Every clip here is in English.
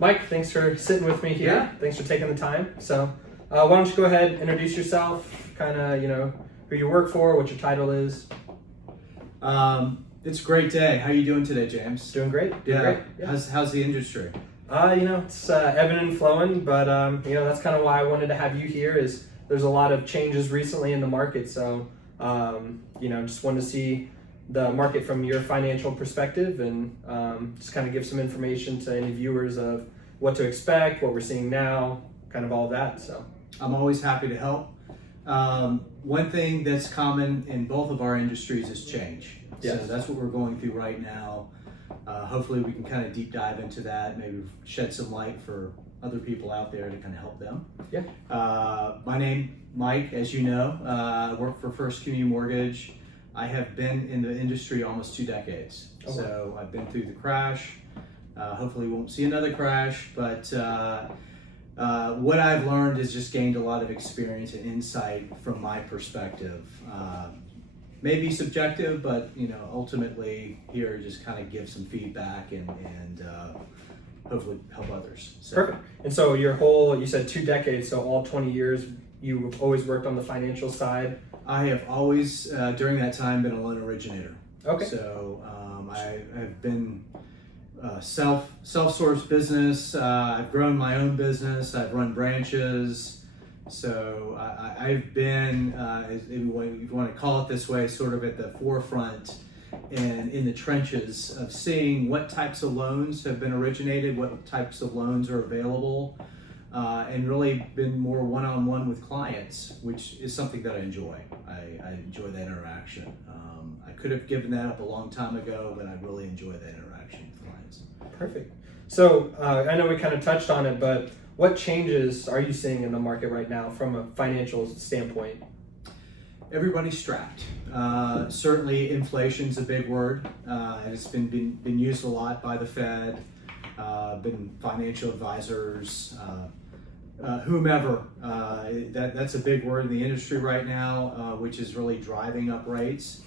Mike, thanks for sitting with me here. Yeah. Thanks for taking the time. So, why don't you go ahead and introduce yourself, kind of, who you work for, what your title is. It's a great day. How are you doing today, James? Doing great. Doing great. Yeah. How's the industry? It's ebbing and flowing, but that's kind of why I wanted to have you here. Is there's a lot of changes recently in the market, so just wanted to see the market from your financial perspective and just kind of give some information to any viewers of what to expect, what we're seeing now, kind of all that. So I'm always happy to help. One thing that's common in both of our industries is change. Yes. So that's what we're going through right now. Hopefully we can kind of deep dive into that, maybe shed some light for other people out there to kind of help them. Yeah. My name, Mike, as you know, I work for First Community Mortgage. I have been in the industry almost 2 decades. Okay. So I've been through the crash. Hopefully we won't see another crash, but what I've learned is just gained a lot of experience and insight from my perspective. Maybe subjective, but ultimately here just kind of give some feedback and hopefully help others. So. Perfect. And so you said 2 decades, so all 20 years, you've always worked on the financial side? I have always, during that time, been a loan originator. Okay. So I've been self-sourced business. I've grown my own business. I've run branches. So I've been, if you want to call it this way, sort of at the forefront and in the trenches of seeing what types of loans have been originated, what types of loans are available, and really been more one-on-one with clients, which is something that I enjoy. I enjoy that interaction. I could have given that up a long time ago, but I really enjoy that interaction with clients. Perfect. So I know we kind of touched on it, but what changes are you seeing in the market right now from a financial standpoint? Everybody's strapped. Certainly inflation's a big word. It's been used a lot by the Fed, been financial advisors, whomever. That's a big word in the industry right now, which is really driving up rates.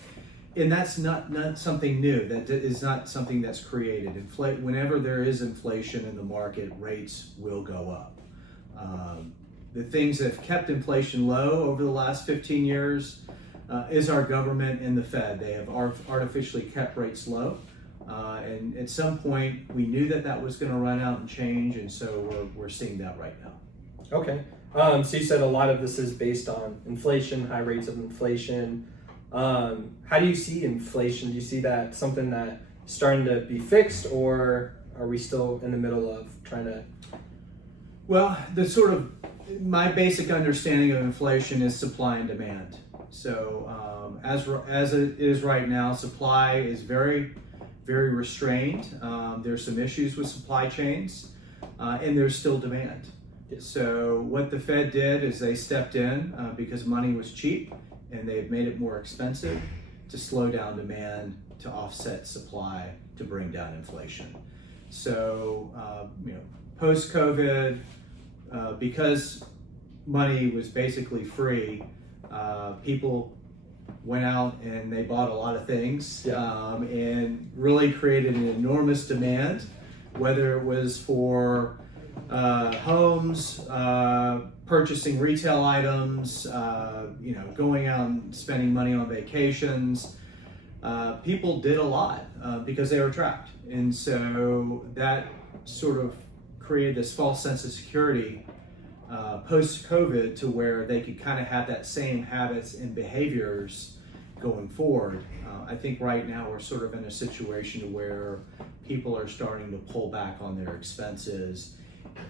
And that's not something new. That is not something that's created. Whenever there is inflation in the market, rates will go up. The things that have kept inflation low over the last 15 years is our government and the Fed. They have artificially kept rates low. And at some point, we knew that was going to run out and change, and so we're seeing that right now. Okay. So you said a lot of this is based on inflation, high rates of inflation. How do you see inflation? Do you see that something that is starting to be fixed, or are we still in the middle of trying to? Well, my basic understanding of inflation is supply and demand. So as it is right now, supply is very, very restrained. There's some issues with supply chains, and there's still demand. So what the Fed did is they stepped in because money was cheap, and they've made it more expensive to slow down demand, to offset supply, to bring down inflation. So, post-COVID, because money was basically free, people went out and they bought a lot of things, and really created an enormous demand, whether it was for homes, purchasing retail items, going out and spending money on vacations. People did a lot because they were trapped. And so that sort of created this false sense of security post-COVID to where they could kind of have that same habits and behaviors going forward. I think right now we're sort of in a situation where people are starting to pull back on their expenses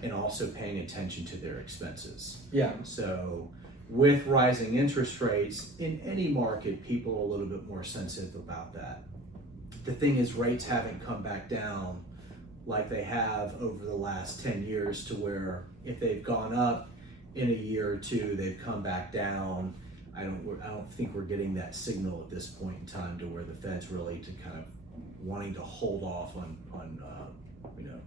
and also paying attention to their expenses. Yeah. So with rising interest rates in any market, people are a little bit more sensitive about that. The thing is, rates haven't come back down like they have over the last 10 years to where if they've gone up in a year or two, they've come back down. I don't think we're getting that signal at this point in time to where the Fed's really to kind of wanting to hold off on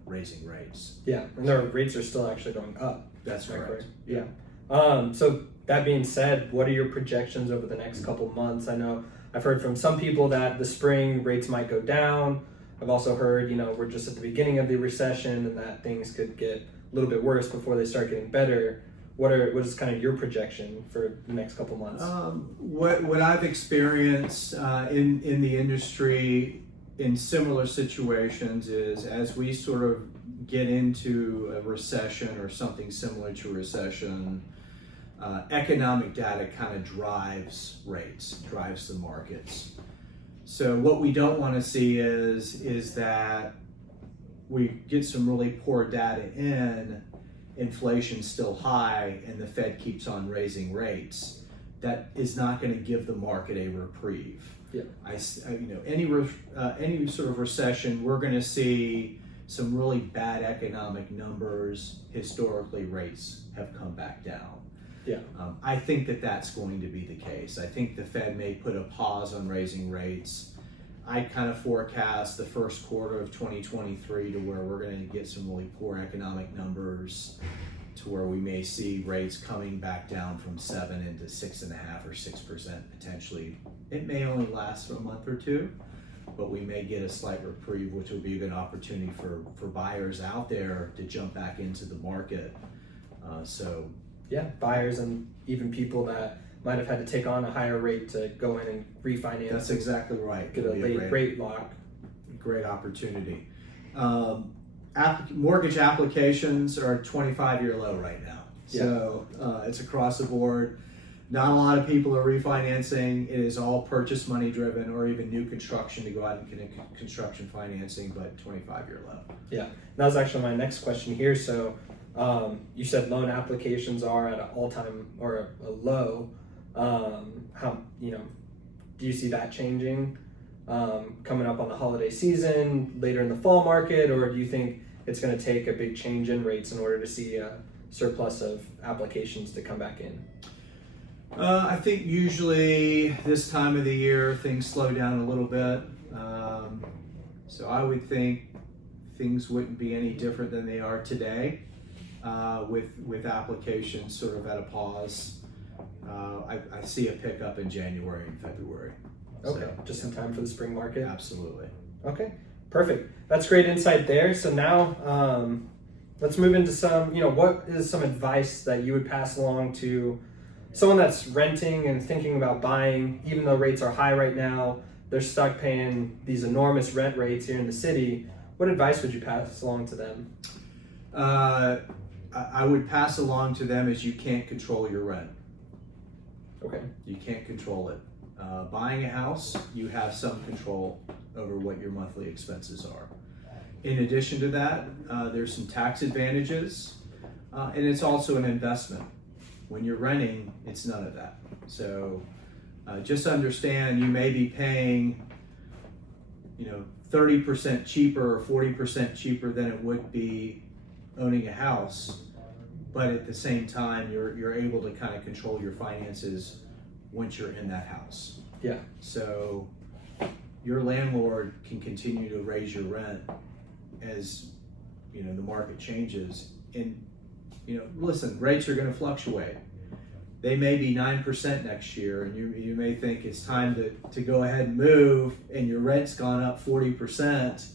raising rates. Yeah, and their rates are still actually going up. That's correct. Yeah. So that being said, what are your projections over the next couple months? I know I've heard from some people that the spring rates might go down. I've also heard, we're just at the beginning of the recession and that things could get a little bit worse before they start getting better. What is kind of your projection for the next couple months? What I've experienced in the industry in similar situations is, as we sort of get into a recession or something similar to a recession, economic data kind of drives rates, drives the markets. So what we don't want to see is that we get some really poor data in, inflation's still high, and the Fed keeps on raising rates. That is not going to give the market a reprieve. Yeah. Any sort of recession, we're going to see some really bad economic numbers. Historically, rates have come back down. Yeah. I think that's going to be the case. I think the Fed may put a pause on raising rates. I kind of forecast the first quarter of 2023 to where we're going to get some really poor economic numbers, to where we may see rates coming back down from 7 into 6.5 or 6% potentially. It may only last for a month or two, but we may get a slight reprieve, which will be a good opportunity for buyers out there to jump back into the market. Yeah, buyers and even people that might have had to take on a higher rate to go in and refinance. That's exactly right. Get a late rate lock. Great opportunity. Mortgage applications are at 25-year low right now. So it's across the board. Not a lot of people are refinancing. It is all purchase money driven, or even new construction to go out and get construction financing, but 25-year low. Yeah, that was actually my next question here. So you said loan applications are at an all-time or a low. Do you see that changing coming up on the holiday season, later in the fall market, or do you think it's going to take a big change in rates in order to see a surplus of applications to come back in? I think usually this time of the year things slow down a little bit. So I would think things wouldn't be any different than they are today, with applications sort of at a pause. I see a pickup in January and February. Okay, so, just in time for the spring market? Absolutely. Okay, perfect. That's great insight there. So now let's move into some, what is some advice that you would pass along to someone that's renting and thinking about buying, even though rates are high right now, they're stuck paying these enormous rent rates here in the city. What advice would you pass along to them? I would pass along to them is you can't control your rent. Okay. You can't control it. Buying a house, you have some control over what your monthly expenses are. In addition to that, there's some tax advantages, and it's also an investment. When you're renting, it's none of that. So just understand you may be paying 30% cheaper or 40% cheaper than it would be owning a house, but at the same time you're able to kind of control your finances once you're in that house. Yeah. So your landlord can continue to raise your rent as the market changes. And listen, rates are going to fluctuate. They may be 9% next year, and you may think it's time to go ahead and move, and your rent's gone up 40%.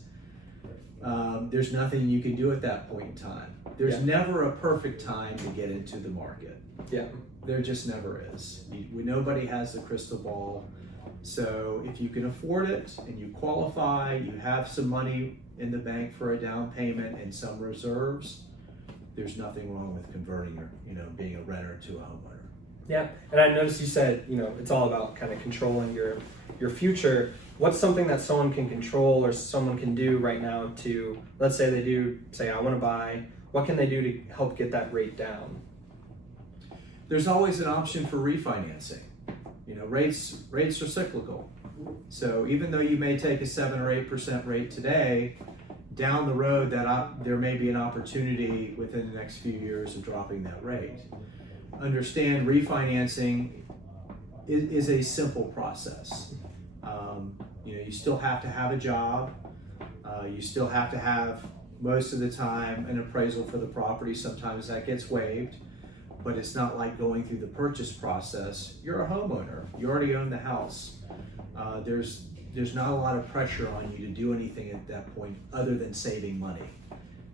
There's nothing you can do at that point in time. There's never a perfect time to get into the market. Yeah. There just never is. Nobody has the crystal ball. So if you can afford it and you qualify, you have some money in the bank for a down payment and some reserves, there's nothing wrong with converting or being a renter to a homeowner. Yeah, and I noticed you said it's all about kind of controlling your future. What's something that someone can control or someone can do right now to, let's say they do say I want to buy, what can they do to help get that rate down? There's always an option for refinancing. Rates are cyclical. So even though you may take a 7 or 8% rate today, down the road there may be an opportunity within the next few years of dropping that rate. Understand refinancing is a simple process. You still have to have a job. You still have to have, most of the time, an appraisal for the property. Sometimes that gets waived, but it's not like going through the purchase process. You're a homeowner. You already own the house. There's there's not a lot of pressure on you to do anything at that point other than saving money.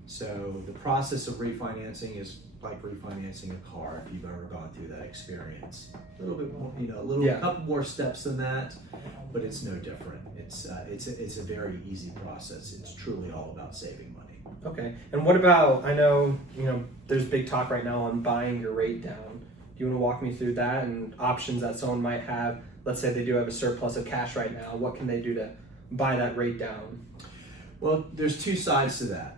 So the process of refinancing is like refinancing a car, if you've ever gone through that experience. A little bit more, a couple more steps than that, but it's no different. It's a very easy process. It's truly all about saving money. Okay. And what about, I know, there's big talk right now on buying your rate down. Do you want to walk me through that and options that someone might have? Let's say they do have a surplus of cash right now. What can they do to buy that rate down? Well, there's two sides to that.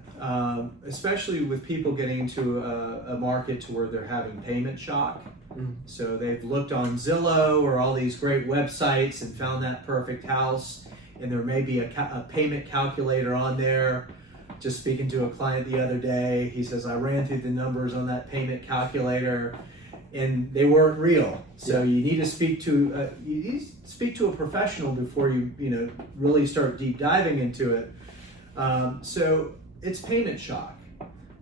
Especially with people getting into a market to where they're having payment shock. Mm-hmm. So they've looked on Zillow or all these great websites and found that perfect house, and there may be a payment calculator on there. Just speaking to a client the other day, he says, I ran through the numbers on that payment calculator and they weren't real. So you need to speak to a professional before you really start deep diving into it. So it's payment shock.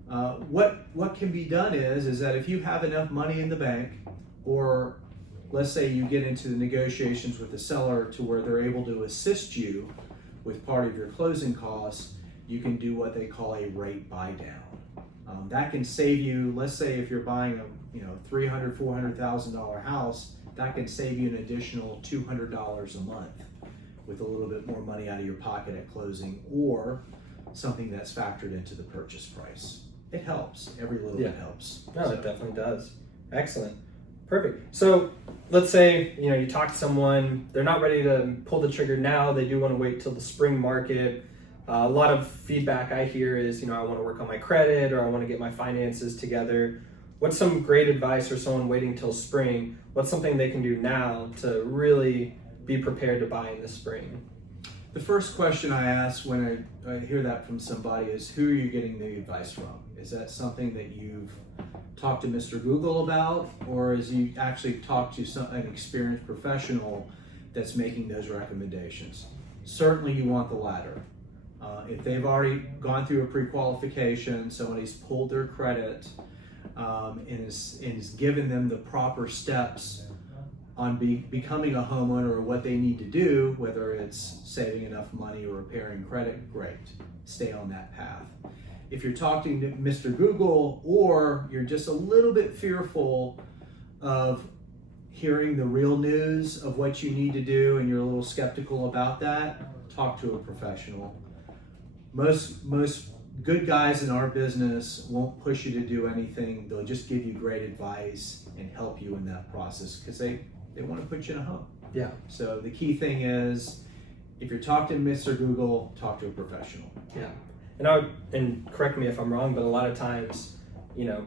What can be done is that if you have enough money in the bank, or let's say you get into the negotiations with the seller to where they're able to assist you with part of your closing costs, you can do what they call a rate buy down. That can save you, let's say if you're buying a $300,000, $400,000 house, that can save you an additional $200 a month with a little bit more money out of your pocket at closing, or something that's factored into the purchase price. It helps. Every little bit helps. No, it definitely does. Excellent. Perfect. So let's say, you talk to someone, they're not ready to pull the trigger now. They do want to wait till the spring market. A lot of feedback I hear is, I want to work on my credit, or I want to get my finances together. What's some great advice for someone waiting till spring? What's something they can do now to really be prepared to buy in the spring? The first question I ask when I hear that from somebody is, who are you getting the advice from? Is that something that you've talked to Mr. Google about, or is you actually talked to an experienced professional that's making those recommendations? Certainly you want the latter. If they've already gone through a pre-qualification, somebody's pulled their credit and is given them the proper steps on becoming a homeowner, or what they need to do, whether it's saving enough money or repairing credit, great. Stay on that path. If you're talking to Mr. Google, or you're just a little bit fearful of hearing the real news of what you need to do and you're a little skeptical about that, talk to a professional. Most good guys in our business won't push you to do anything. They'll just give you great advice and help you in that process, because they want to put you in a home. Yeah. So the key thing is, if you're talking to Mr. Google, talk to a professional. Yeah. And correct me if I'm wrong, but a lot of times,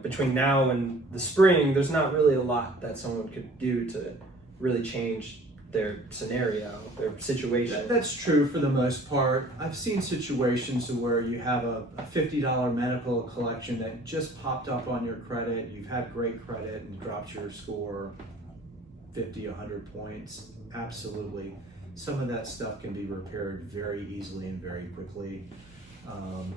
between now and the spring, there's not really a lot that someone could do to really change their scenario, their situation. That's true for the most part. I've seen situations where you have a $50 medical collection that just popped up on your credit. You've had great credit and dropped your score 50, 100 points. Absolutely. Some of that stuff can be repaired very easily and very quickly.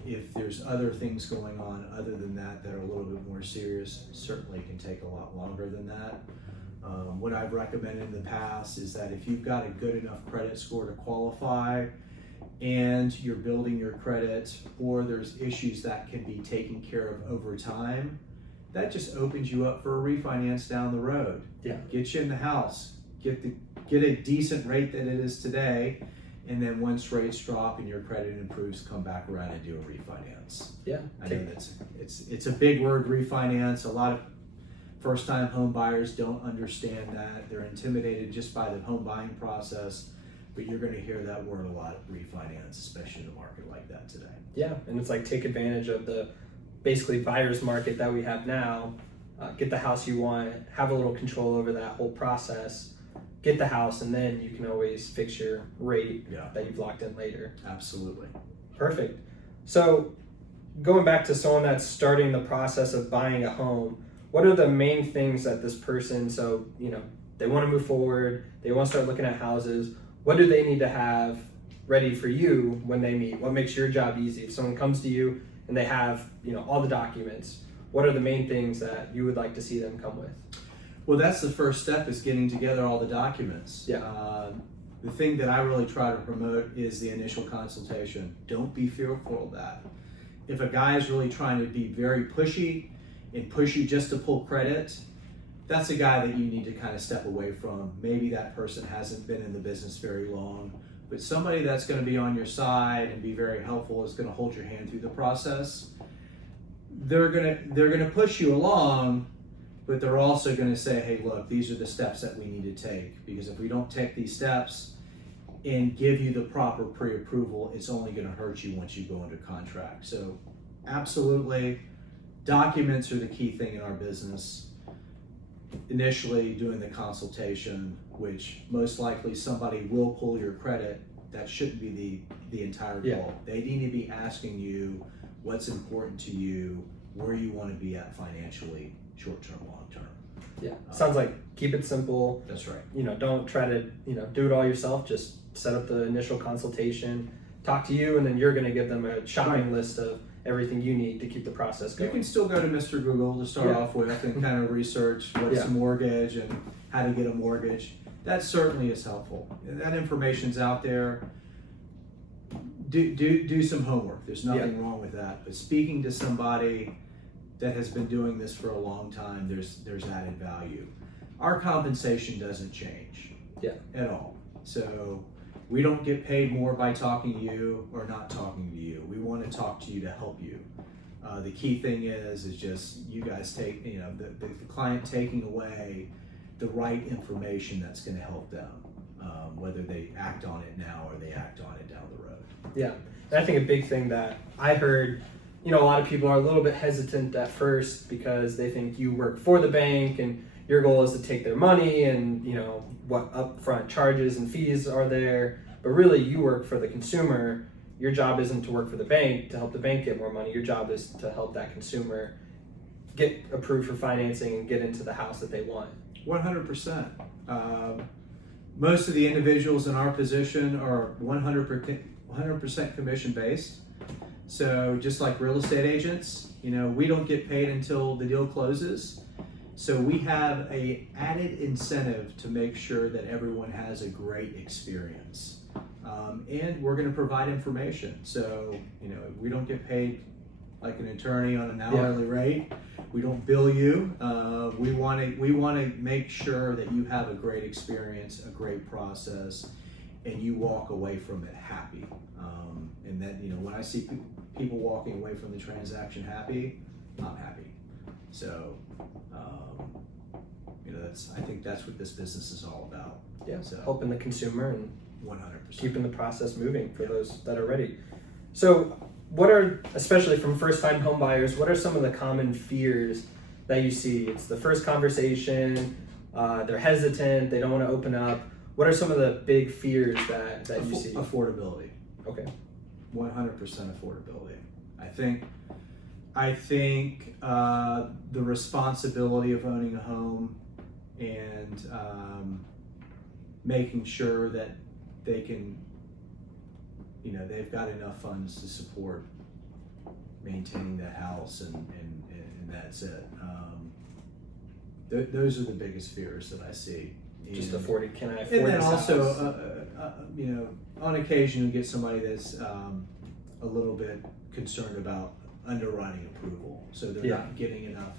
If there's other things going on other than that are a little bit more serious, certainly can take a lot longer than that. What I've recommended in the past is that if you've got a good enough credit score to qualify, and you're building your credit, or there's issues that can be taken care of over time, that just opens you up for a refinance down the road. Yeah. Get you in the house, get a decent rate that it is today, and then once rates drop and your credit improves, come back around and do a refinance. Yeah. I know it's a big word, refinance. A lot of first-time home buyers don't understand that. They're intimidated just by the home buying process, but you're going to hear that word a lot, refinance, especially in a market like that today. Yeah, and it's like take advantage of the basically buyer's market that we have now. Get the house you want, have a little control over that whole process, get the house, and then you can always fix your rate that you've locked in later. Absolutely. Perfect. So going back to someone that's starting the process of buying a home, what are the main things that this person, they want to move forward, they want to start looking at houses, what do they need to have ready for you when they meet? What makes your job easy? If someone comes to you and they have, all the documents, what are the main things that you would like to see them come with? Well, that's the first step, is getting together all the documents. Yeah. the thing that I really try to promote is the initial consultation. Don't be fearful of that. If a guy is really trying to be very pushy and pushy just to pull credit, that's a guy that you need to kind of step away from. Maybe that person hasn't been in the business very long, but somebody that's going to be on your side and be very helpful, is going to hold your hand through the process. They're gonna push you along, but they're also going to say, hey, look, these are the steps that we need to take, because if we don't take these steps and give you the proper pre-approval, it's only going to hurt you once you go under contract. So absolutely, documents are the key thing in our business. Initially doing the consultation, which most likely somebody will pull your credit, that shouldn't be the entire goal. They need to be asking you what's important to you, where you want to be at financially, short-term, long-term. Yeah, sounds like keep it simple. That's right. Don't try to, do it all yourself. Just set up the initial consultation, talk to you, and then you're going to give them a shopping list of everything you need to keep the process going. You can still go to Mr. Google to start off with and kind of research what's a mortgage and how to get a mortgage. That certainly is helpful. That information's out there. Do some homework. There's nothing wrong with that. But speaking to somebody that has been doing this for a long time, there's added value. Our compensation doesn't change at all. So we don't get paid more by talking to you or not talking to you. We want to talk to you to help you. The key thing is just you guys take, the client taking away the right information that's going to help them, whether they act on it now or they act on it down the road. Yeah, and I think a big thing that I heard, a lot of people are a little bit hesitant at first because they think you work for the bank and your goal is to take their money and, what upfront charges and fees are there. But really, you work for the consumer. Your job isn't to work for the bank to help the bank get more money. Your job is to help that consumer get approved for financing and get into the house that they want. 100%. Most of the individuals in our position are 100% commission based. So just like real estate agents, we don't get paid until the deal closes. So we have a added incentive to make sure that everyone has a great experience. And we're going to provide information. So, we don't get paid like an attorney on an hourly rate. We don't bill you. We want to make sure that you have a great experience, a great process, and you walk away from it happy. And that, when I see people walking away from the transaction happy, I'm happy. So, I think that's what this business is all about. Yeah, so helping the consumer and 100%. keeping the process moving for those that are ready. So what are, especially from first-time home buyers, what are some of the common fears that you see? It's the first conversation, they're hesitant, they don't want to open up. What are some of the big fears that you see? Affordability. Okay. 100% affordability. I think the responsibility of owning a home and making sure that they can, they've got enough funds to support maintaining the house and that's it. Those are the biggest fears that I see. Just affording, can I afford and then this also, house? on occasion you get somebody that's a little bit concerned about underwriting approval. So they're not getting enough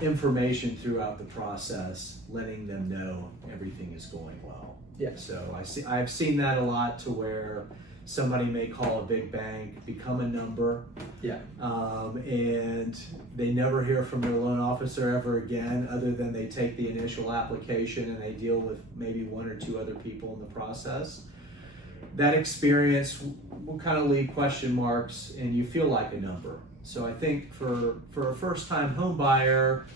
information throughout the process, letting them know everything is going well. Yeah. So I've seen that a lot, to where somebody may call a big bank, become a number, and they never hear from their loan officer ever again, other than they take the initial application and they deal with maybe one or two other people in the process. That experience will kind of leave question marks, and you feel like a number. So I think for a first-time home buyer,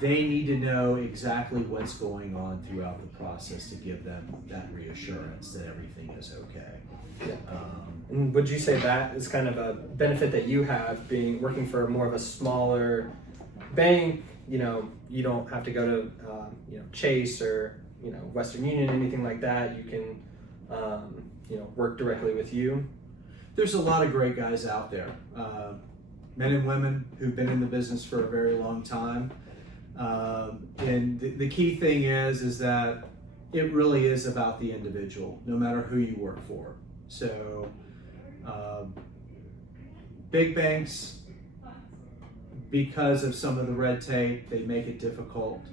they need to know exactly what's going on throughout the process to give them that reassurance that everything is okay. Yeah. And would you say that is kind of a benefit that you have, working for more of a smaller bank? You don't have to go to Chase or Western Union, anything like that. You can work directly with you. There's a lot of great guys out there, men and women who've been in the business for a very long time. And the key thing is that it really is about the individual, no matter who you work for. So big banks, because of some of the red tape, they make it difficult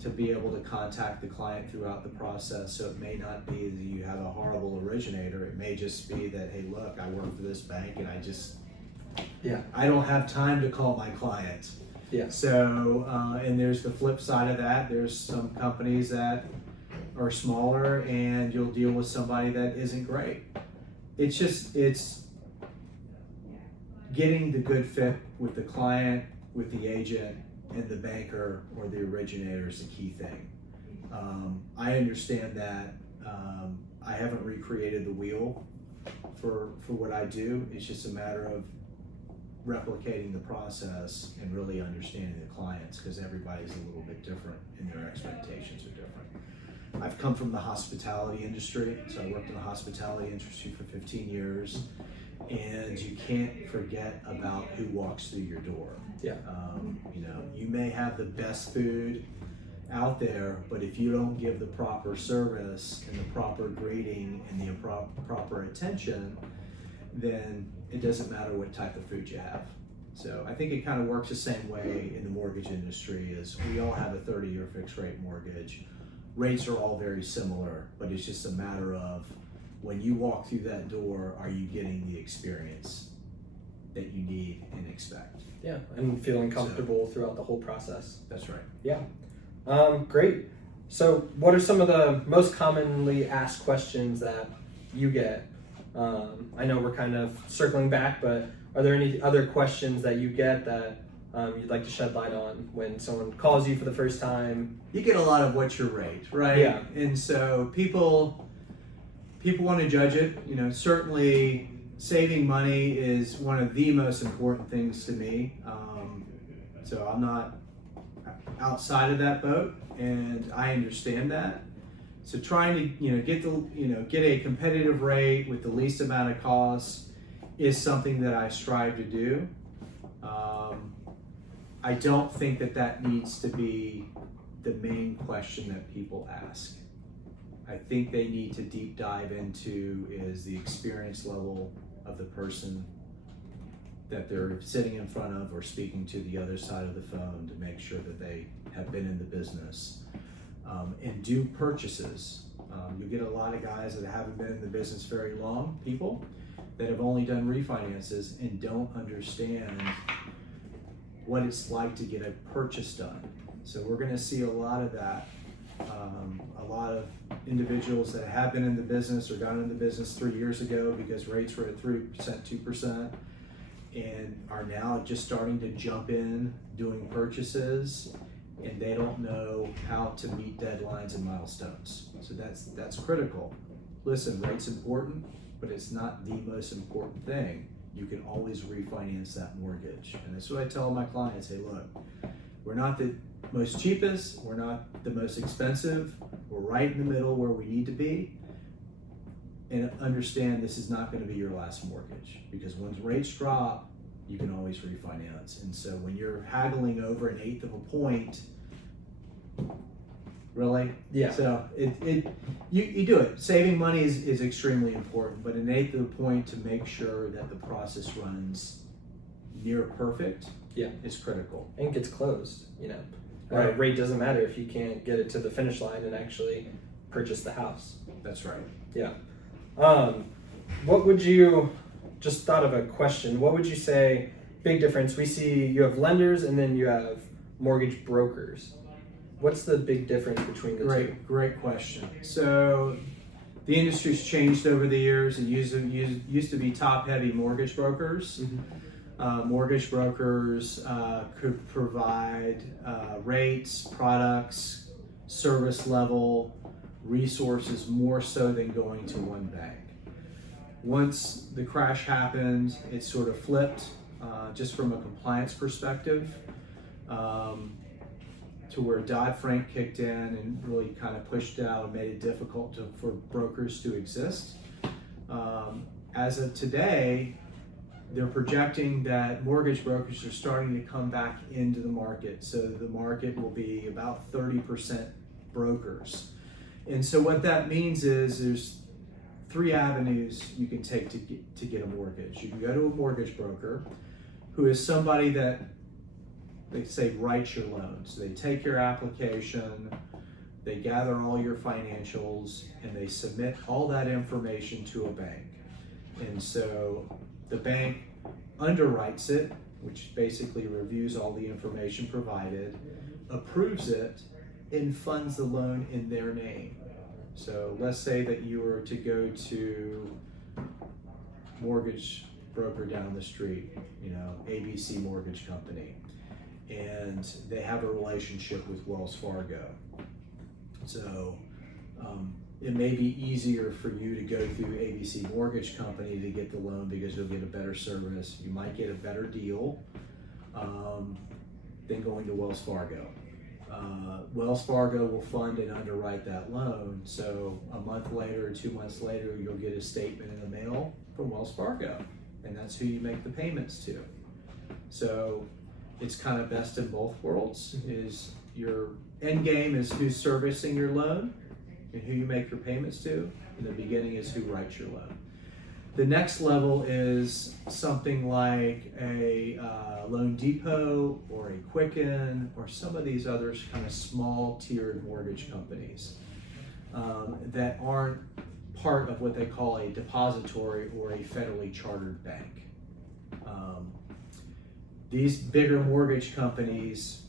to be able to contact the client throughout the process. So it may not be that you have a horrible originator. It may just be that, hey, look, I work for this bank and I don't have time to call my client. Yeah. So, and there's the flip side of that. There's some companies that are smaller and you'll deal with somebody that isn't great. It's getting the good fit with the client, with the agent, and the banker or the originator is the key thing. I understand that. I haven't recreated the wheel for what I do. It's just a matter of replicating the process and really understanding the clients, because everybody's a little bit different and their expectations are different. I've come from the hospitality industry, so I worked in the hospitality industry for 15 years, and you can't forget about who walks through your door. Yeah. You may have the best food out there, but if you don't give the proper service and the proper greeting and the proper attention, then it doesn't matter what type of food you have. So I think it kind of works the same way in the mortgage industry. Is we all have a 30-year fixed rate mortgage. Rates are all very similar, but it's just a matter of when you walk through that door, are you getting the experience that you need and expect? Yeah, and feeling comfortable throughout the whole process. That's right. Yeah. Great. So what are some of the most commonly asked questions that you get? I know we're kind of circling back, but are there any other questions that you get that you'd like to shed light on when someone calls you for the first time? You get a lot of what's your rate, right? Yeah. And so people want to judge it. Certainly saving money is one of the most important things to me. So I'm not outside of that boat, and I understand that. So trying to get a competitive rate with the least amount of costs is something that I strive to do. I don't think that needs to be the main question that people ask. I think they need to deep dive into is the experience level of the person that they're sitting in front of or speaking to the other side of the phone, to make sure that they have been in the business, and do purchases. You get a lot of guys that haven't been in the business very long, people that have only done refinances and don't understand what it's like to get a purchase done. So we're going to see a lot of that. A lot of individuals that have been in the business or got into the business 3 years ago because rates were at 3%, 2%, and are now just starting to jump in doing purchases, and they don't know how to meet deadlines and milestones. So that's critical. Listen, rate's important, but it's not the most important thing. You can always refinance that mortgage. And that's what I tell my clients. Hey, look, we're not the most cheapest, we're not the most expensive, we're right in the middle where we need to be. And understand this is not going to be your last mortgage, because when rates drop, you can always refinance. And so when you're haggling over 1/8 of a point, really? Yeah. So you do it. Saving money is extremely important, but 1/8 of a point to make sure that the process runs near perfect is critical. And gets closed, Right. Rate doesn't matter if you can't get it to the finish line and actually purchase the house. That's right. Yeah. What would you, just thought of a question, what would you say, big difference, we see you have lenders and then you have mortgage brokers. What's the big difference between the two? Great question. So the industry's changed over the years. It used to be top-heavy mortgage brokers. Mm-hmm. Mortgage brokers could provide rates, products, service level, resources more so than going to one bank. Once the crash happened, it sort of flipped just from a compliance perspective. To where Dodd-Frank kicked in and really kind of pushed out and made it difficult for brokers to exist. As of today, they're projecting that mortgage brokers are starting to come back into the market. So the market will be about 30% brokers. And so what that means is there's 3 avenues you can take to get a mortgage. You can go to a mortgage broker, who is somebody that they say writes your loans. They take your application, they gather all your financials, and they submit all that information to a bank. And so the bank underwrites it, which basically reviews all the information provided, approves it, and funds the loan in their name. So let's say that you were to go to mortgage broker down the street, ABC Mortgage Company, and they have a relationship with Wells Fargo. So it may be easier for you to go through ABC Mortgage Company to get the loan because you'll get a better service. You might get a better deal than going to Wells Fargo. Wells Fargo will fund and underwrite that loan. So a month later or 2 months later, you'll get a statement in the mail from Wells Fargo, and that's who you make the payments to. So it's kind of best in both worlds. Is your end game is who's servicing your loan and who you make your payments to, and the beginning is who writes your loan. The next level is something like a Loan Depot or a Quicken or some of these other kind of small tiered mortgage companies that aren't part of what they call a depository or a federally chartered bank. These bigger mortgage companies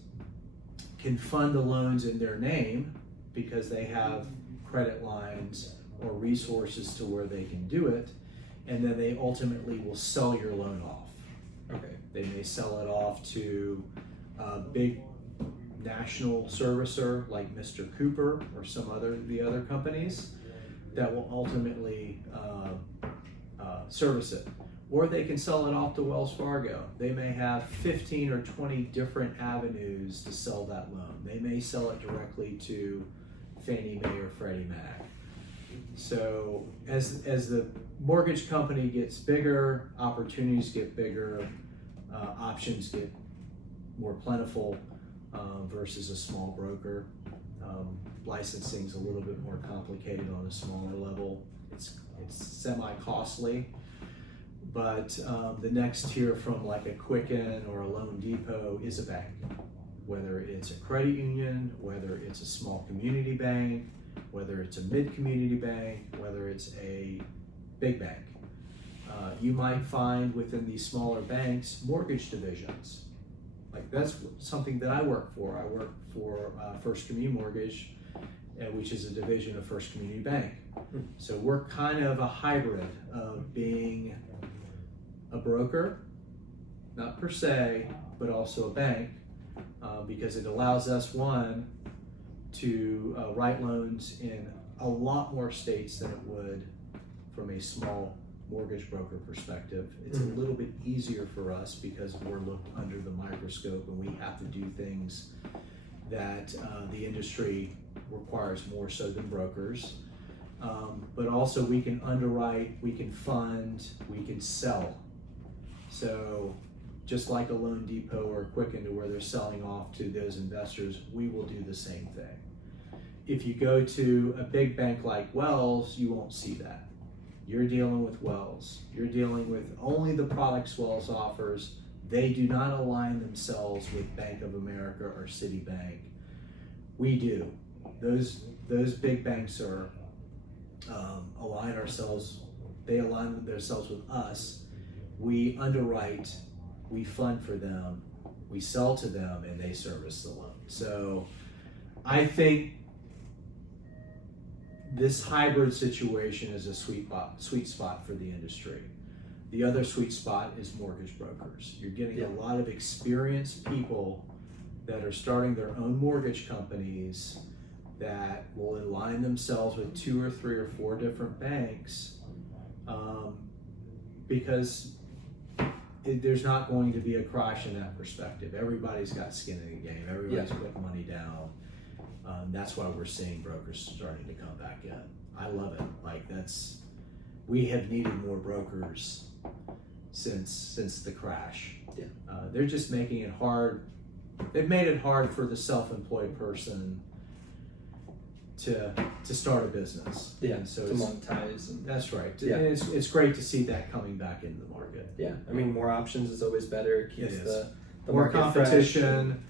can fund the loans in their name because they have credit lines or resources to where they can do it, and then they ultimately will sell your loan off. Okay. They may sell it off to a big national servicer like Mr. Cooper or some the other companies that will ultimately service it. Or they can sell it off to Wells Fargo. They may have 15 or 20 different avenues to sell that loan. They may sell it directly to Fannie Mae or Freddie Mac. So as the mortgage company gets bigger, opportunities get bigger, options get more plentiful versus a small broker. Licensing is a little bit more complicated on a smaller level. It's semi-costly, but the next tier from like a Quicken or a Loan Depot is a bank, whether it's a credit union, whether it's a small community bank, whether it's a mid-community bank, whether it's a big bank. You might find within these smaller banks mortgage divisions. Like that's something that I work for. I work for First Community Mortgage, which is a division of First Community Bank. So we're kind of a hybrid of being a broker, not per se, but also a bank, because it allows us, one, to write loans in a lot more states than it would from a small mortgage broker perspective. It's a little bit easier for us because we're looked under the microscope and we have to do things that the industry requires more so than brokers. But also we can underwrite, we can fund, we can sell. So just like a Loan Depot or a Quicken to where they're selling off to those investors, we will do the same thing. If you go to a big bank like Wells, you won't see that. You're dealing with Wells. You're dealing with only the products Wells offers. They do not align themselves with Bank of America or Citibank. We do. Those big banks are they align themselves with us. We underwrite, we fund for them, we sell to them, and they service the loan. So I think this hybrid situation is a sweet spot for the industry. The other sweet spot is mortgage brokers. You're getting a lot of experienced people that are starting their own mortgage companies that will align themselves with 2 or 3 or 4 different banks because there's not going to be a crash in that perspective. Everybody's got skin in the game. Everybody's putting money down. That's why we're seeing brokers starting to come back in. I love it. We have needed more brokers since the crash. Yeah. They're just making it hard. They've made it hard for the self-employed person to start a business. Yeah, And so to it's, monetize. And, that's right. Yeah. And it's great to see that coming back into the market. yeah, I mean, more options is always better. It keeps It is. the More market fresh. competition.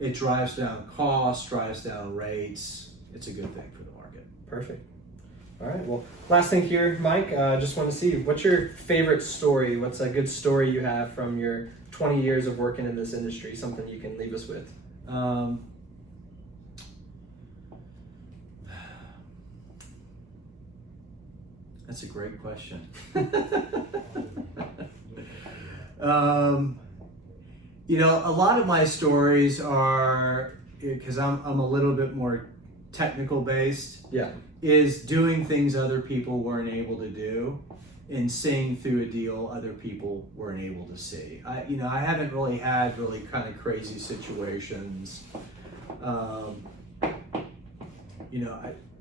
It drives down costs, drives down rates. It's a good thing for the market. Perfect. All right. Well, last thing here, Mike. Just want to see, what's your favorite story? What's a good story you have from your 20 years of working in this industry? Something you can leave us with. That's a great question. You know, a lot of my stories are, because I'm a little bit more technical based, Yeah. is doing things other people weren't able to do and seeing through a deal other people weren't able to see. I haven't really had really kind of crazy situations.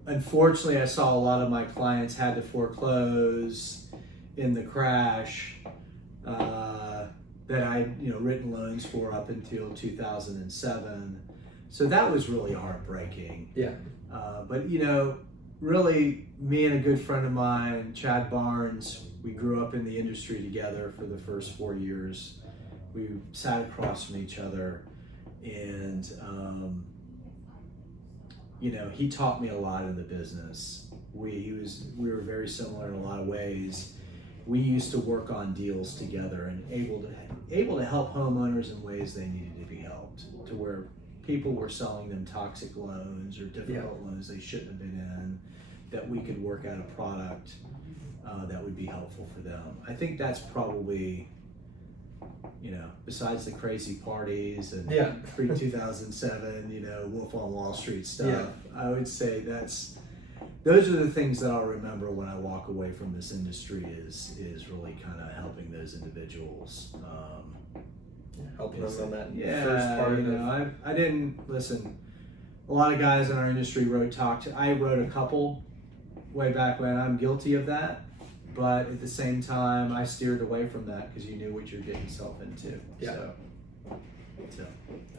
Unfortunately, I saw a lot of my clients had to foreclose in the crash that I'd written loans for up until 2007. So that was really heartbreaking. Yeah. But really, me and a good friend of mine, Chad Barnes, we grew up in the industry together for the first 4 years. We sat across from each other, and he taught me a lot in the business. We were very similar in a lot of ways. We used to work on deals together and able to help homeowners in ways they needed to be helped, to where people were selling them toxic loans or difficult loans they shouldn't have been in, that we could work out a product that would be helpful for them. I think that's probably, besides the crazy parties and pre-2007, Wolf on Wall Street stuff, I would say those are the things that I'll remember when I walk away from this industry is really kind of helping those individuals. Helping them on that Yeah, first part of it. I didn't listen. A lot of guys in our industry I wrote a couple way back when. I'm guilty of that, but at the same time, I steered away from that because you knew what you're getting yourself into. Yeah. So.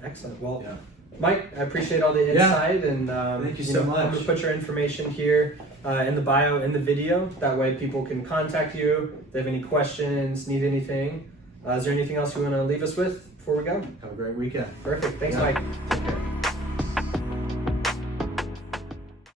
Excellent. Well, Yeah. Mike, I appreciate all the insight, and Thank you so much. I'm gonna put your information here in the bio in the video. That way, people can contact you if they have any questions, need anything. Is there anything else you want to leave us with before we go? Have a great weekend. Perfect. Thanks, Yeah. Mike. Take care.